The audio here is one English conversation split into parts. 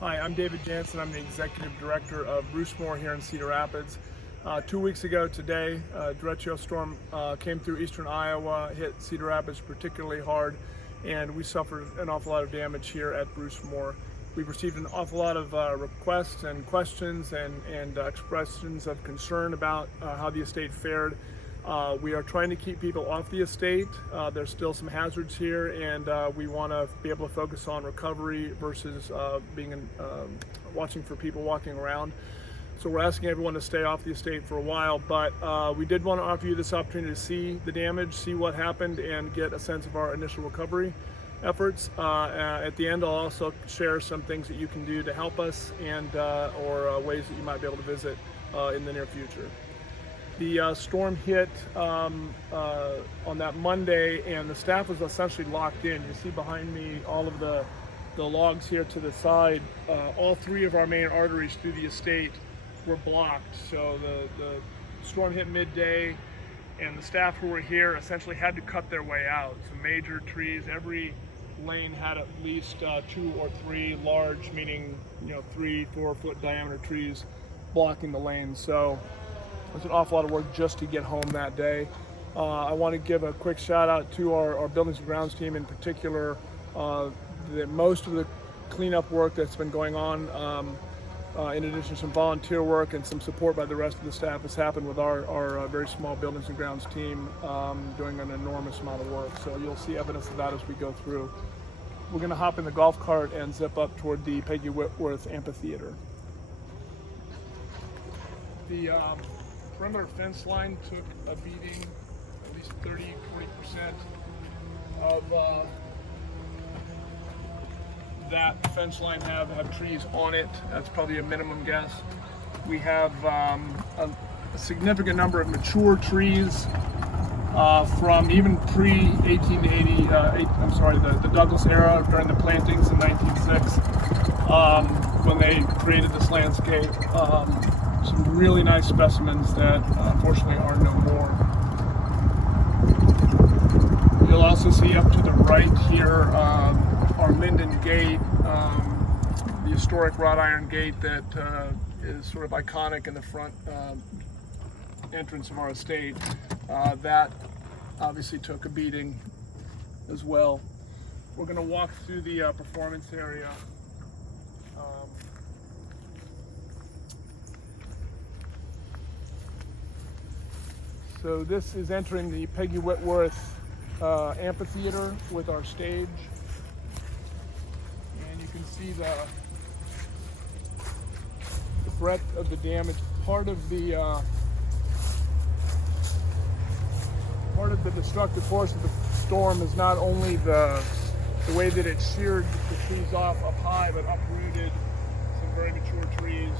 Hi, I'm David Jansen. I'm the Executive Director of Brucemore here in Cedar Rapids. 2 weeks ago today, Derecho storm came through eastern Iowa, hit Cedar Rapids particularly hard, and we suffered an awful lot of damage here at Brucemore. We've received an awful lot of requests and questions and expressions of concern about how the estate fared. We are trying to keep people off the estate. There's still some hazards here, and we want to be able to focus on recovery versus watching for people walking around. So we're asking everyone to stay off the estate for a while, but we did want to offer you this opportunity to see the damage, see what happened, and get a sense of our initial recovery efforts. At the end, I'll also share some things that you can do to help us and or ways that you might be able to visit in the near future. The storm hit on that Monday, and the staff was essentially locked in. You see behind me all of the logs here to the side. All three of our main arteries through the estate were blocked. So the storm hit midday, and the staff who were here essentially had to cut their way out. Some major trees, every lane had at least 2 or 3 large, meaning 3-4 foot diameter trees blocking the lane. So it was an awful lot of work just to get home that day. I want to give a quick shout out to our buildings and grounds team in particular. Most of the cleanup work that's been going on, in addition to some volunteer work and some support by the rest of the staff, has happened with our very small buildings and grounds team doing an enormous amount of work. So you'll see evidence of that as we go through. We're going to hop in the golf cart and zip up toward the Peggy Whitworth Amphitheater. The perimeter fence line took a beating. At least 30-40% of that fence line have trees on it. That's probably a minimum guess. We have a significant number of mature trees from even pre-1880, the Douglas era, during the plantings in 1906, when they created this landscape. Some really nice specimens that unfortunately are no more. You'll also see up to the right here our Linden Gate, the historic wrought iron gate that is sort of iconic in the front entrance of our estate. That obviously took a beating as well. We're going to walk through the performance area. So this is entering the Peggy Whitworth Amphitheater with our stage. And you can see the breadth of the damage. Part of the destructive force of the storm is not only the way that it sheared the trees off up high, but uprooted some very mature trees.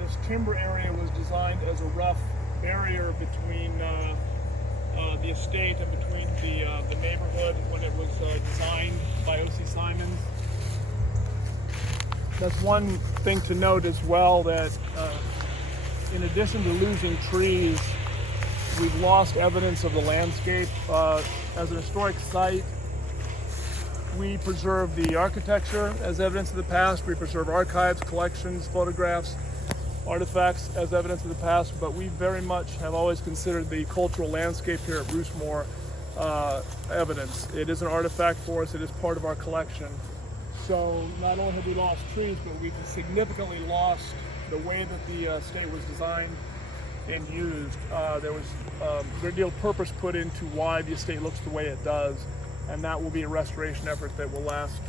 This timber area was designed as a rough barrier between the estate and between the neighborhood when it was designed by O.C. Simons. That's one thing to note as well, that in addition to losing trees, we've lost evidence of the landscape. As an historic site, we preserve the architecture as evidence of the past. We preserve archives, collections, photographs, artifacts as evidence of the past, but we very much have always considered the cultural landscape here at Brucemore evidence. It is an artifact for us. It is part of our collection. So not only have we lost trees, but we've significantly lost the way that the estate was designed and used. There was a great deal of purpose put into why the estate looks the way it does, and that will be a restoration effort that will last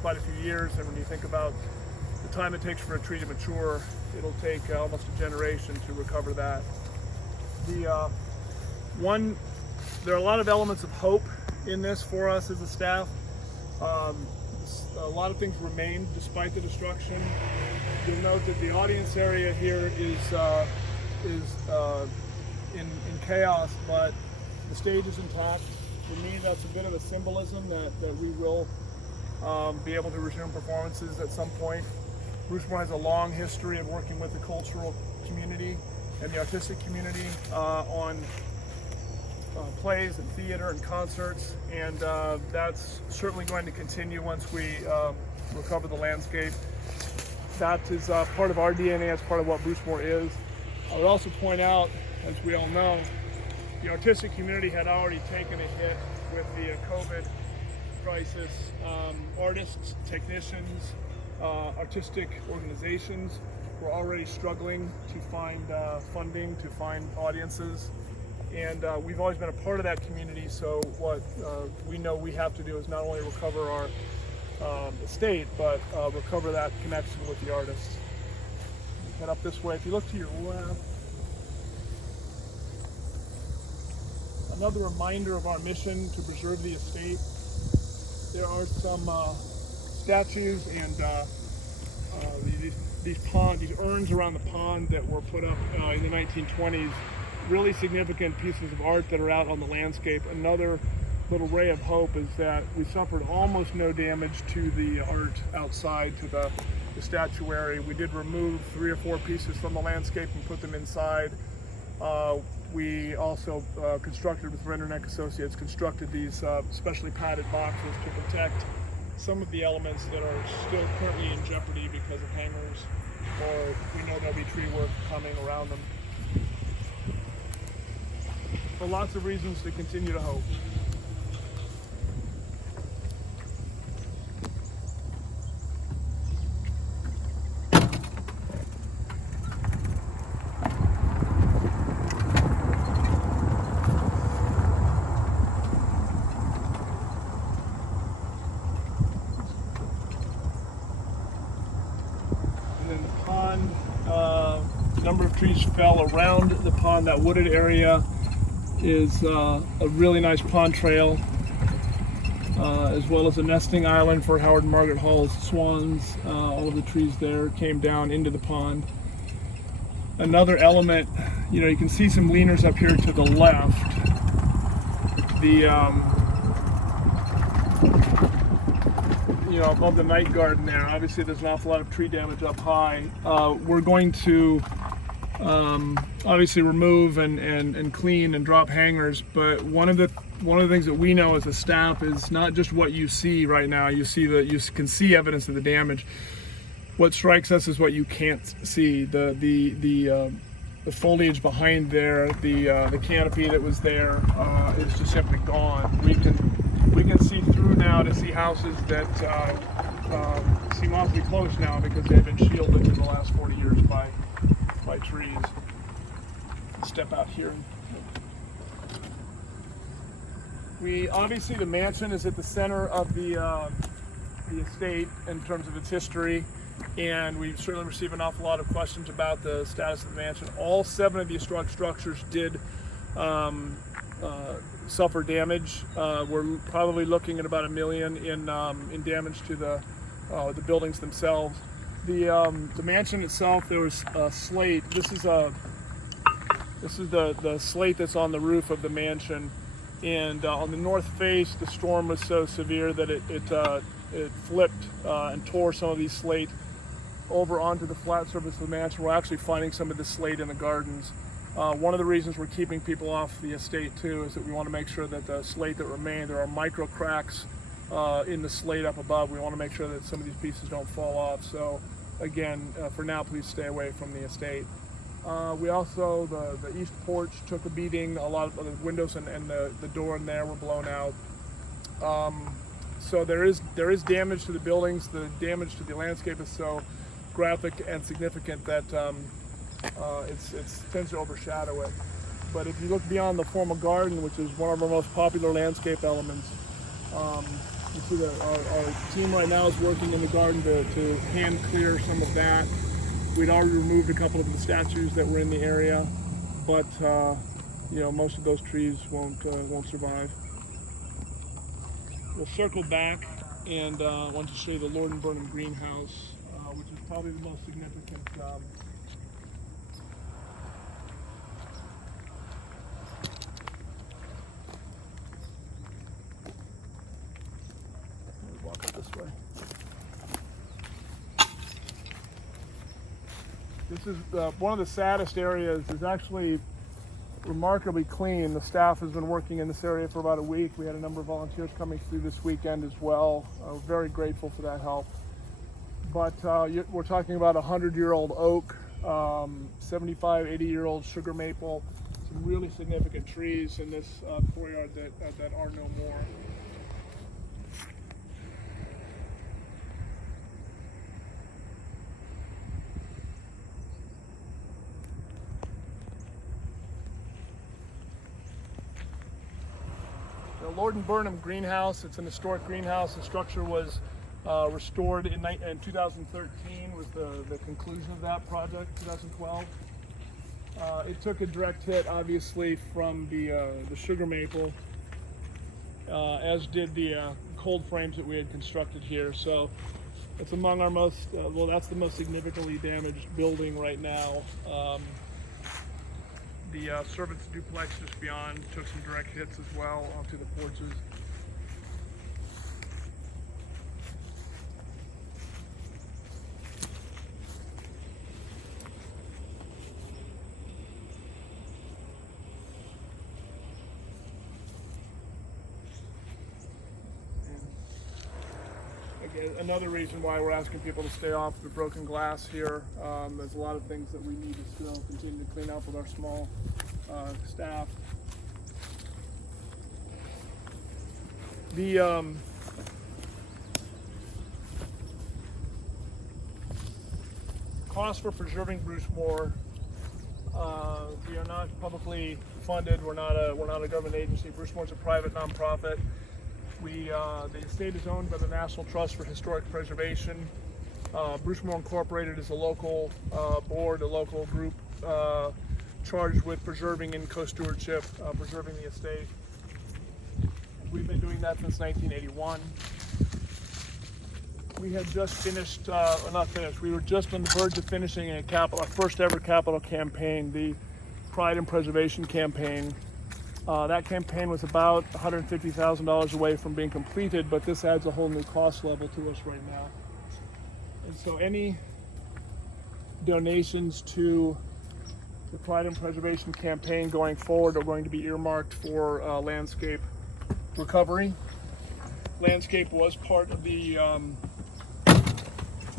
quite a few years. And when you think about the time it takes for a tree to mature, it'll take almost a generation to recover that. There are a lot of elements of hope in this for us as a staff. A lot of things remain despite the destruction. You'll note that the audience area here is in chaos, but the stage is intact. For me, that's a bit of a symbolism that we will be able to resume performances at some point. Brucemore has a long history of working with the cultural community and the artistic community on plays and theater and concerts, and that's certainly going to continue once we recover the landscape. That is part of our DNA. It's part of what Brucemore is. I would also point out, as we all know, the artistic community had already taken a hit with the COVID crisis. Artists, technicians, artistic organizations were already struggling to find funding, to find audiences. And we've always been a part of that community, so what we know we have to do is not only recover our estate, but recover that connection with the artists. Head up this way. If you look to your left, another reminder of our mission to preserve the estate. There are some statues and these urns around the pond that were put up in the 1920s. Really significant pieces of art that are out on the landscape. Another little ray of hope is that we suffered almost no damage to the art outside, to the statuary. We did remove 3 or 4 pieces from the landscape and put them inside. We also constructed, with Renderneck Associates, constructed these specially padded boxes to protect some of the elements that are still currently in jeopardy because of hangers, or we know there'll be tree work coming around them. For lots of reasons to continue to hope. And then the pond, a number of trees fell around the pond. That wooded area is a really nice pond trail, as well as a nesting island for Howard and Margaret Hall's swans. All of the trees there came down into the pond. Another element, you can see some leaners up here to the left. Above the night garden there, obviously there's an awful lot of tree damage up high. We're going to obviously remove and clean and drop hangers, but one of the things that we know as a staff is not just what you see right now. You can see evidence of the damage. What strikes us is what you can't see. The foliage behind there, the canopy that was there, is just simply gone. We can see through now to see houses that seem awfully close now because they've been shielded in the last 40 years by trees. Step out here. Obviously the mansion is at the center of the estate in terms of its history, and we certainly receive an awful lot of questions about the status of the mansion. All 7 of these structures did suffer damage. We're probably looking at about $1 million in damage to the buildings themselves. The mansion itself, there was a slate. This is the slate that's on the roof of the mansion, and on the north face, the storm was so severe that it flipped and tore some of these slate over onto the flat surface of the mansion. We're actually finding some of the slate in the gardens. One of the reasons we're keeping people off the estate too is that we want to make sure that the slate that remain, there are micro cracks in the slate up above. We want to make sure that some of these pieces don't fall off. So again, for now, please stay away from the estate. We also, the east porch took a beating. A lot of the windows and the door in there were blown out. So there is damage to the buildings. The damage to the landscape is so graphic and significant that it tends to overshadow it. But if you look beyond the formal garden, which is one of our most popular landscape elements, you see that our team right now is working in the garden to hand clear some of that. We'd already removed a couple of the statues that were in the area, but most of those trees won't survive. We'll circle back and I want to show you the Lord and Burnham greenhouse, which is probably the most significant. Walk up this way. This is one of the saddest areas. It's actually remarkably clean. The staff has been working in this area for about a week. We had a number of volunteers coming through this weekend as well. We're very grateful for that help. but we're talking about a 100-year-old oak, 75, 80-year-old sugar maple, some really significant trees in this courtyard that are no more. The Lord and Burnham greenhouse, it's an historic greenhouse. The structure was restored in 2013 was the conclusion of that project, 2012. It took a direct hit, obviously, from the sugar maple, as did the cold frames that we had constructed here. So it's among our most, well, that's the most significantly damaged building right now. The servants duplex just beyond took some direct hits as well onto the porches. Another reason why we're asking people to stay off the broken glass here. There's a lot of things that we need to still continue to clean up with our small staff. The cost for preserving Brucemore, we are not publicly funded. We're not a government agency. Brucemore's a private nonprofit. The estate is owned by the National Trust for Historic Preservation. Brucemore Incorporated is a local board, a local group charged with preserving and co-stewardship, preserving the estate. We've been doing that since 1981. We had just finished, not finished, we were just on the verge of finishing our first ever capital campaign, the Pride and Preservation campaign. That campaign was about $150,000 away from being completed, but this adds a whole new cost level to us right now. And so any donations to the Pride and Preservation campaign going forward are going to be earmarked for landscape recovery. Landscape was part of the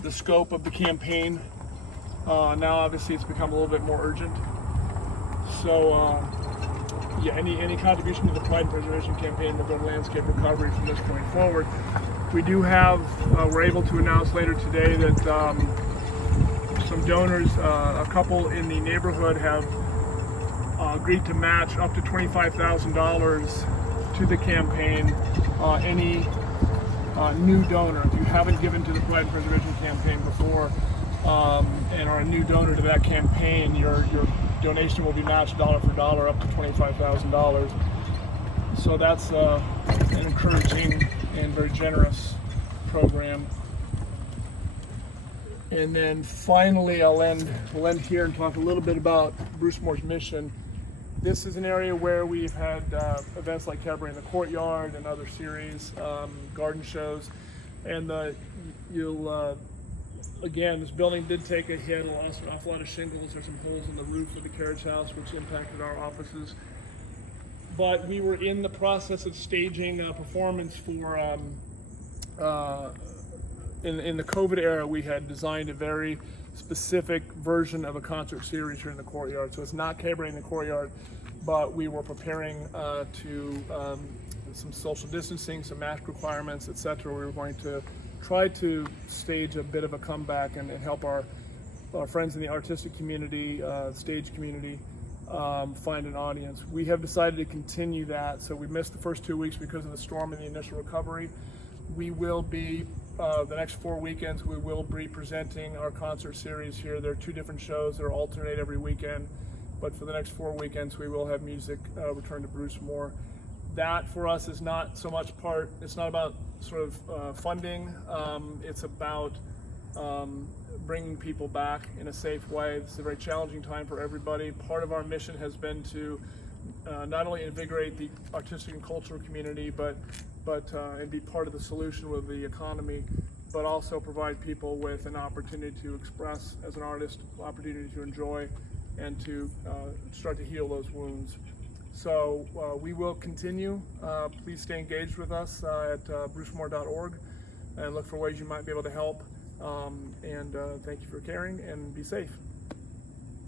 scope of the campaign. Now obviously it's become a little bit more urgent. So yeah, any contribution to the Pride and Preservation campaign will go to landscape recovery from this point forward. We do have, we're able to announce later today that some donors, a couple in the neighborhood have agreed to match up to $25,000 to the campaign. Any new donor, if you haven't given to the Pride and Preservation campaign before and are a new donor to that campaign, your donation will be matched dollar for dollar up to $25,000. So that's an encouraging and very generous program. And then finally, we'll end here and talk a little bit about Brucemore's mission. This is an area where we've had events like Cabaret in the Courtyard and other series, garden shows, and again, this building did take a hit, lost an awful lot of shingles. There's some holes in the roof of the carriage house, which impacted our offices. But we were in the process of staging a performance for, in the COVID era, we had designed a very specific version of a concert series here in the Courtyard. So it's not Cabaret in the Courtyard, but we were preparing to some social distancing, some mask requirements, etc. We were going to try to stage a bit of a comeback and help our friends in the artistic community, stage community, find an audience. We have decided to continue that, so we missed the first 2 weeks because of the storm and the initial recovery. We will be, the next 4 weekends, we will be presenting our concert series here. There are 2 different shows that are alternate every weekend, but for the next 4 weekends, we will have music return to Brucemore. That for us is not so much it's not about sort of funding, it's about bringing people back in a safe way. It's a very challenging time for everybody. Part of our mission has been to not only invigorate the artistic and cultural community, but and be part of the solution with the economy, but also provide people with an opportunity to express as an artist, opportunity to enjoy, and to start to heal those wounds. So we will continue. Please stay engaged with us at brucemore.org and look for ways you might be able to help. And thank you for caring, and be safe.